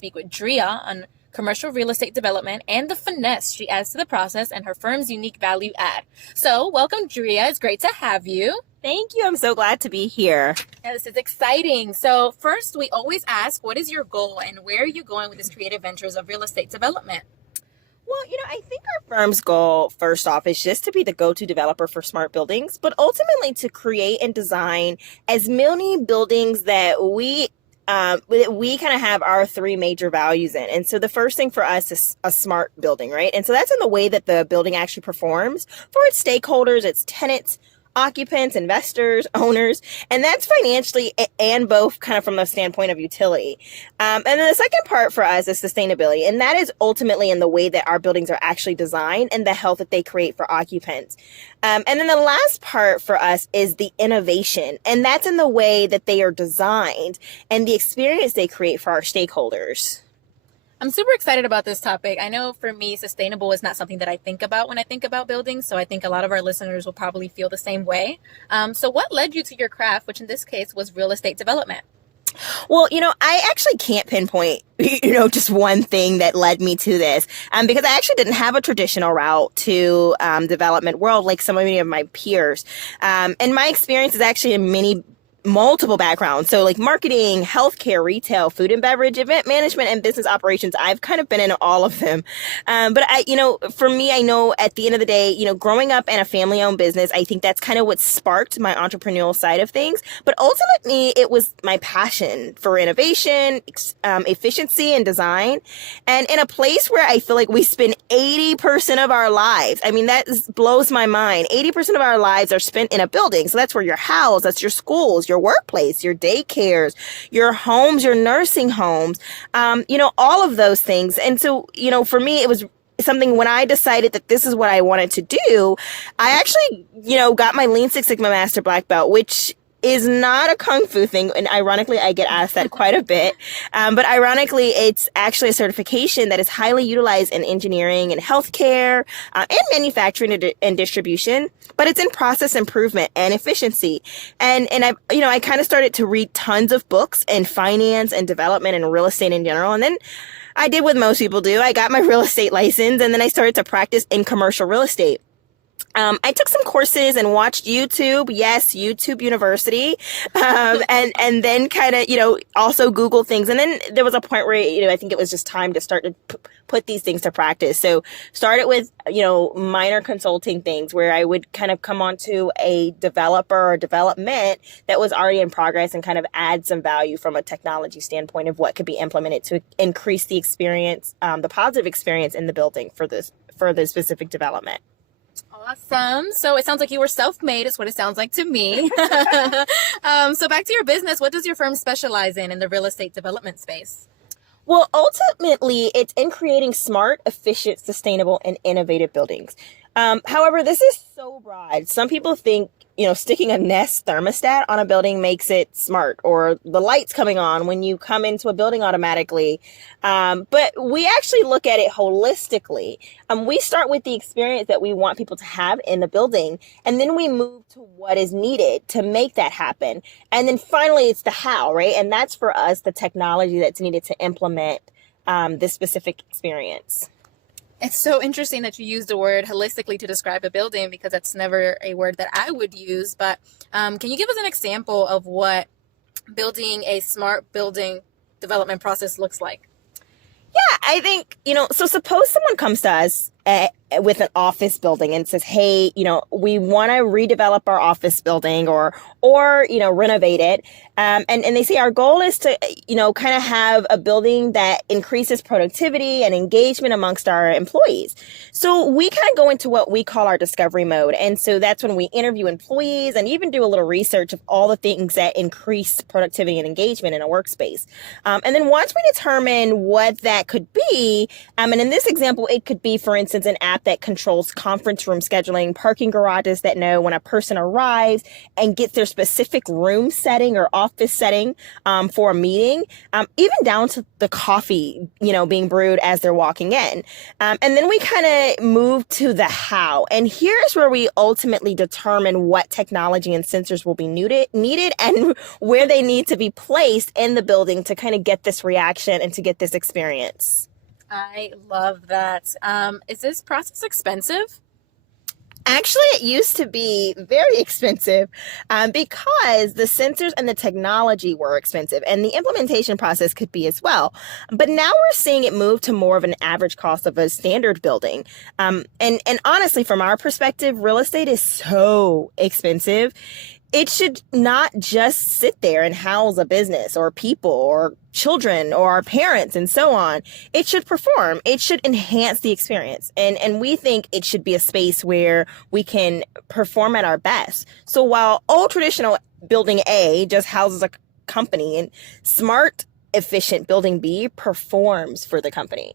speak with Drea on commercial real estate development and the finesse she adds to the process and her firm's unique value add. So, welcome, Drea. It's great to have you. Thank you. I'm so glad to be here. Yeah, this is exciting. So, first, we always ask, what is your goal and where are you going with this creative ventures of real estate development? Well, I think our firm's goal, first off, is just to be the go-to developer for smart buildings, but ultimately to create and design as many buildings that we kind of have our three major values in. And so the first thing for us is a smart building, right? And so that's in the way that the building actually performs for its stakeholders, its tenants, occupants, investors, owners, and that's financially and both kind of from the standpoint of utility. And then the second part for us is sustainability, and that is ultimately in the way that our buildings are actually designed and the health that they create for occupants. And then the last part for us is the innovation, and that's in the way that they are designed and the experience they create for our stakeholders. I'm super excited about this topic. I know for me, sustainable is not something that I think about when I think about buildings. So I think a lot of our listeners will probably feel the same way. So what led you to your craft, which in this case was real estate development? Well, I actually can't pinpoint, just one thing that led me to this, because I actually didn't have a traditional route to development world like so many of my peers. And my experience is actually in multiple backgrounds. So like marketing, healthcare, retail, food and beverage, event management, and business operations. I've kind of been in all of them. But for me, I know at the end of the day, growing up in a family owned business, I think that's kind of what sparked my entrepreneurial side of things. But ultimately, it was my passion for innovation, efficiency, and design. And in a place where I feel like we spend 80% of our lives, I mean, blows my mind. 80% of our lives are spent in a building. So that's where you're housed, that's your schools, your workplace, your daycares, your homes, your nursing homes, all of those things. And so, for me, it was something when I decided that this is what I wanted to do, I actually, got my Lean Six Sigma Master Black Belt, which is not a kung fu thing. And ironically, I get asked that quite a bit. But ironically, it's actually a certification that is highly utilized in engineering and healthcare and manufacturing and distribution. But it's in process improvement and efficiency. And I kind of started to read tons of books in finance and development and real estate in general. And then I did what most people do. I got my real estate license and then I started to practice in commercial real estate. I took some courses and watched YouTube. Yes, YouTube University. And then kind of, also Google things. And then there was a point where, I think it was just time to start to put these things to practice. So started with, minor consulting things where I would kind of come onto a developer or development that was already in progress and kind of add some value from a technology standpoint of what could be implemented to increase the experience, the positive experience in the building for the specific development. Awesome. So it sounds like you were self-made is what it sounds like to me. So back to your business, what does your firm specialize in the real estate development space? Well, ultimately, it's in creating smart, efficient, sustainable, and innovative buildings. However, this is so broad. Some people think, sticking a Nest thermostat on a building makes it smart, or the lights coming on when you come into a building automatically. But we actually look at it holistically. We start with the experience that we want people to have in the building, and then we move to what is needed to make that happen. And then finally, it's the how, right? And that's for us, the technology that's needed to implement this specific experience. It's so interesting that you use the word holistically to describe a building because that's never a word that I would use. But can you give us an example of what building a smart building development process looks like? Yeah, I think, so suppose someone comes to us with an office building and says, hey, we want to redevelop our office building or renovate it. And they say our goal is to, kind of have a building that increases productivity and engagement amongst our employees. So we kind of go into what we call our discovery mode. And so that's when we interview employees and even do a little research of all the things that increase productivity and engagement in a workspace. And then once we determine what that could be, and in this example, it could be, for instance, instance, an app that controls conference room scheduling, parking garages that know when a person arrives and gets their specific room setting or office setting for a meeting, even down to the coffee, being brewed as they're walking in. And then we kind of move to the how. And here's where we ultimately determine what technology and sensors will be needed and where they need to be placed in the building to kind of get this reaction and to get this experience. I love that. Is this process expensive? Actually, it used to be very expensive because the sensors and the technology were expensive, and the implementation process could be as well. But now we're seeing it move to more of an average cost of a standard building. And honestly, from our perspective, real estate is so expensive. It should not just sit there and house a business or people or children or our parents and so on. It should perform. It should enhance the experience. And we think it should be a space where we can perform at our best. So while old traditional building A just houses a company, and smart, efficient building B performs for the company.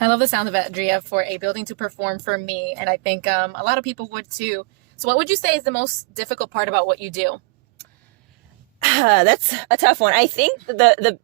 I love the sound of it, Andrea, for a building to perform for me. And I think a lot of people would too. So what would you say is the most difficult part about what you do? That's a tough one. I think the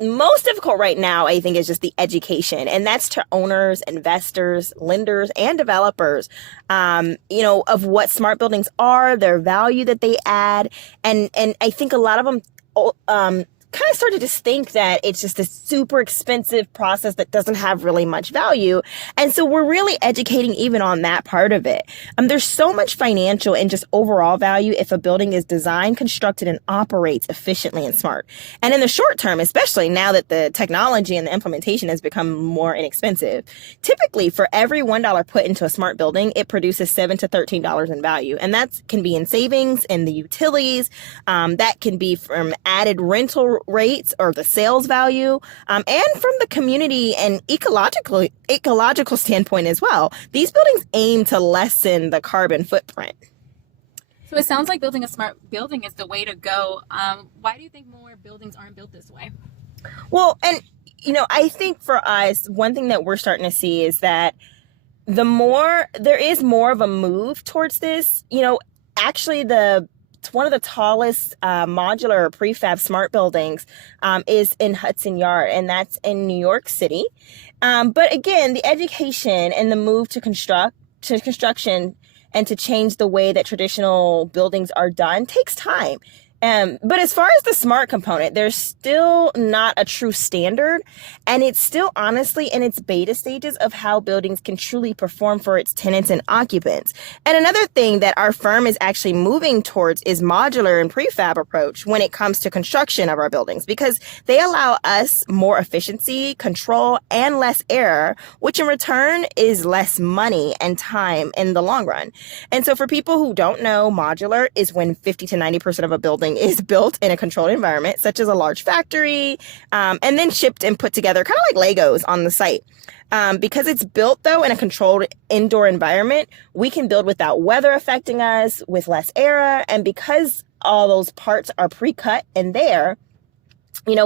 most difficult right now, I think, is just the education. And that's to owners, investors, lenders, and developers, of what smart buildings are, their value that they add. And I think a lot of them kind of started to think that it's just a super expensive process that doesn't have really much value. And so we're really educating even on that part of it. There's so much financial and just overall value if a building is designed, constructed, and operates efficiently and smart. And in the short term, especially now that the technology and the implementation has become more inexpensive, typically for every $1 put into a smart building, it produces $7 to $13 in value. And that can be in savings, in the utilities, that can be from added rental rates or the sales value, and from the community and ecological standpoint as well. These buildings aim to lessen the carbon footprint. So it sounds like building a smart building is the way to go. Why do you think more buildings aren't built this way? Well, and I think for us, one thing that we're starting to see is that there is more of a move towards this. Actually, one of the tallest modular prefab smart buildings is in Hudson Yard, and that's in New York City. But again, the education and the move to construction and to change the way that traditional buildings are done takes time. But as far as the smart component, there's still not a true standard, and it's still honestly in its beta stages of how buildings can truly perform for its tenants and occupants. And another thing that our firm is actually moving towards is modular and prefab approach when it comes to construction of our buildings, because they allow us more efficiency, control, and less error, which in return is less money and time in the long run. And so for people who don't know, modular is when 50 to 90% of a building is built in a controlled environment, such as a large factory, and then shipped and put together kind of like Legos on the site. Because it's built, though, in a controlled indoor environment, we can build without weather affecting us, with less error, and because all those parts are pre-cut and there,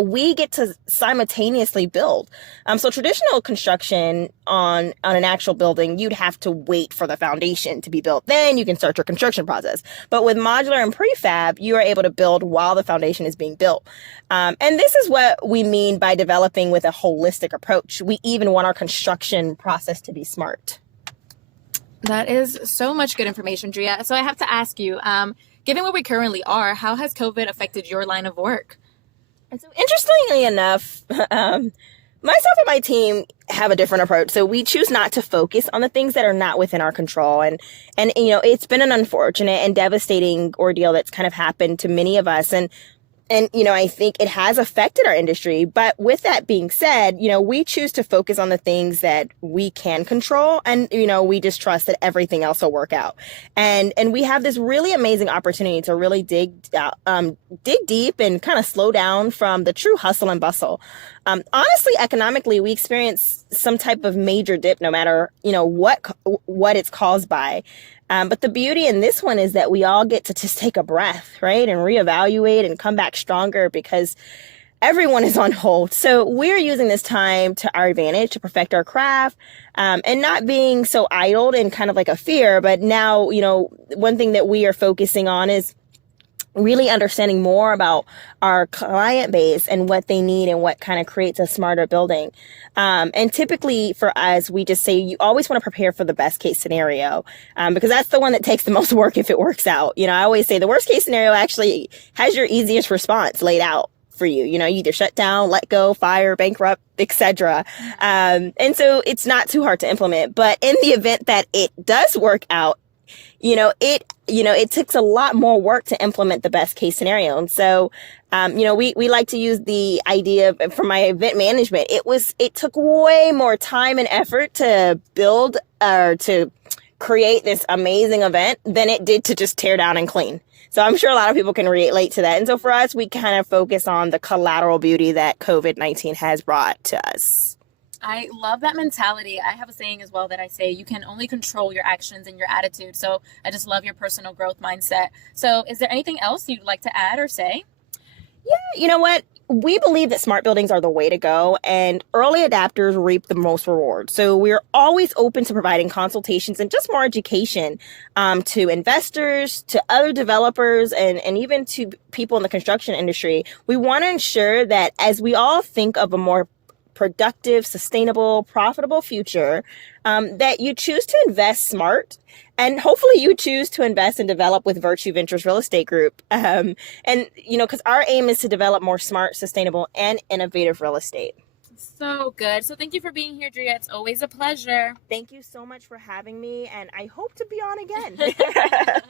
we get to simultaneously build. So traditional construction on an actual building, you'd have to wait for the foundation to be built. Then you can start your construction process. But with modular and prefab, you are able to build while the foundation is being built. And this is what we mean by developing with a holistic approach. We even want our construction process to be smart. That is so much good information, Drea. So I have to ask you, given where we currently are, how has COVID affected your line of work? And so interestingly enough, myself and my team have a different approach. So we choose not to focus on the things that are not within our control. And it's been an unfortunate and devastating ordeal that's kind of happened to many of us. And I think it has affected our industry. But with that being said, we choose to focus on the things that we can control. And, we just trust that everything else will work out. And we have this really amazing opportunity to really dig deep and kind of slow down from the true hustle and bustle. Honestly, economically, we experience some type of major dip, no matter, what it's caused by. But the beauty in this one is that we all get to just take a breath, right? And reevaluate and come back stronger, because everyone is on hold. So we're using this time to our advantage to perfect our craft, and not being so idled and kind of like a fear. But now, one thing that we are focusing on is really understanding more about our client base and what they need and what kind of creates a smarter building. And typically for us, we just say you always want to prepare for the best case scenario, because that's the one that takes the most work if it works out. I always say the worst case scenario actually has your easiest response laid out for you. You either shut down, let go, fire, bankrupt, etc. And so it's not too hard to implement. But in the event that it does work out, it takes a lot more work to implement the best case scenario. And so, we like to use the idea of, for my event management, it took way more time and effort to build or to create this amazing event than it did to just tear down and clean. So I'm sure a lot of people can relate to that. And so for us, we kind of focus on the collateral beauty that COVID-19 has brought to us. I love that mentality. I have a saying as well that I say you can only control your actions and your attitude. So I just love your personal growth mindset. So is there anything else you'd like to add or say? Yeah, you know what? We believe that smart buildings are the way to go, and early adapters reap the most rewards. So we're always open to providing consultations and just more education to investors, to other developers, and even to people in the construction industry. We want to ensure that as we all think of a more productive, sustainable, profitable future, that you choose to invest smart, and hopefully you choose to invest and develop with Virtue Ventures Real Estate Group. Because our aim is to develop more smart, sustainable, and innovative real estate. So good. So thank you for being here, Drea. It's always a pleasure. Thank you so much for having me, and I hope to be on again.